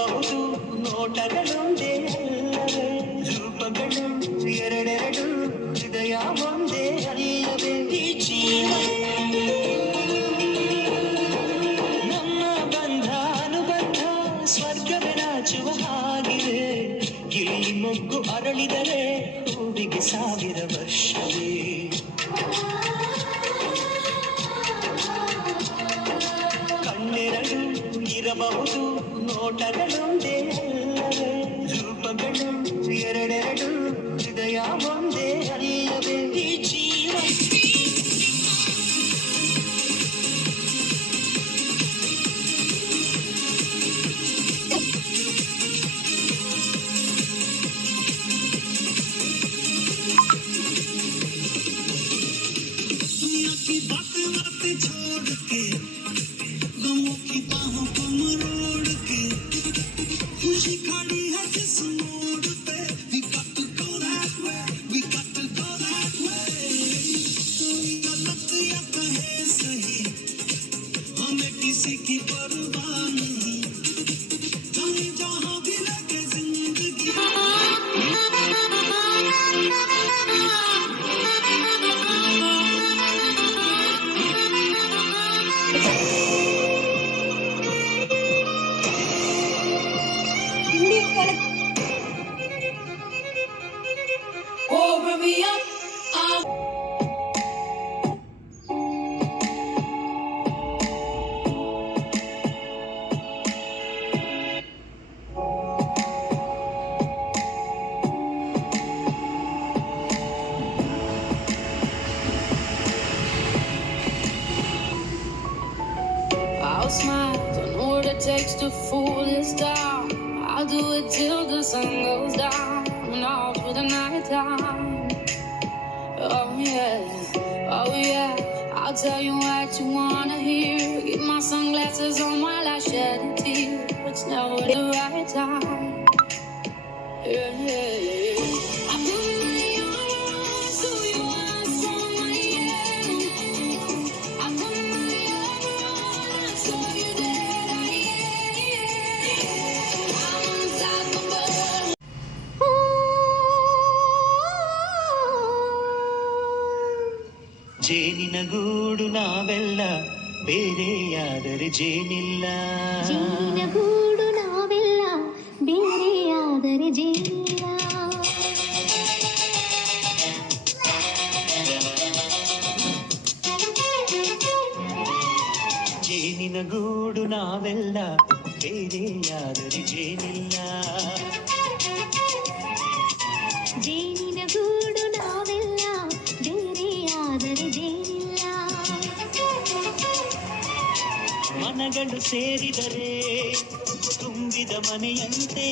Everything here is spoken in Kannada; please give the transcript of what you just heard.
ಇರಬಹುದು ನೋಟಗಳೊಂದೇ ಅಲ್ಲವೇ, ರೂಪಗಳು ಎರಡೆರಡು ಹೃದಯ ಒಂದೇ ಅಲ್ಲವೇ, ಈ ಜೀವ ನಮ್ಮ ಬಂಧ ಅನುಬಂಧ ಸ್ವರ್ಗವೇ ನಾಚುವ ಹಾಗಿದೆ, ಗಿಳಿ ಮೊಗ್ಗು ಅರಳಿದರೆ ಹೂವಿಗೆ 1000 ವರ್ಷವೇ. ಕಣ್ಣೆರಡು ಇರಬಹುದು ನೋಟಗಳೊಂದೇ ಅಲ್ಲವೇ, ರೂಪಗಳು ಎರಡೆರಡು ಹೃದಯ ಒಂದೇ ಅಲ್ಲವೇ, ಈ ಜೀವ छोड़ के गमों की बाहों को मरोड़ के खुशी खड़ी है जिस मोड़ पे, we got to go that way, we got to go that way. कोई गलत या कहे सही हमें किसी की परवाह नहीं, चाहे जहां भी लगे जिंदगी. Over me up, I'll smile, don't know what it takes to fool this town. I'll do it till the sun goes down and all through the night time. Oh yeah, I'll tell you what you wanna hear. Keep my sunglasses on while I shed a tear. It's never the right time. Yeah. I put my arms so you answer my hand. I put my arms so you that I am. I'm unstoppable. ಜೇನಿನ ಗೂಡು ನಾವೆಲ್ಲ ಬೇರೆಯಾದರೆ ಜೇನಿಲ್ಲ, ಜೇನಿನ ಗೂಡು ನಾವೆಲ್ಲ ಬೇರೆಯಾದರೆ ಜೇನಿಲ್ಲ. ಜೇನಿನ ಗೂಡು ನಾವೆಲ್ಲ ಬೇರೆಯಾದರೆ ಜೇನಿಲ್ಲ, ಜೇನಿನ ಗೂಡು ನಾವೆಲ್ಲ ಬೇರೆಯಾದರೆ ಜೇನಿಲ್ಲ. ಮನಗಳು ಸೇರಿದರೆ ತುಂಬಿದ ಮನೆಯಂತೆ,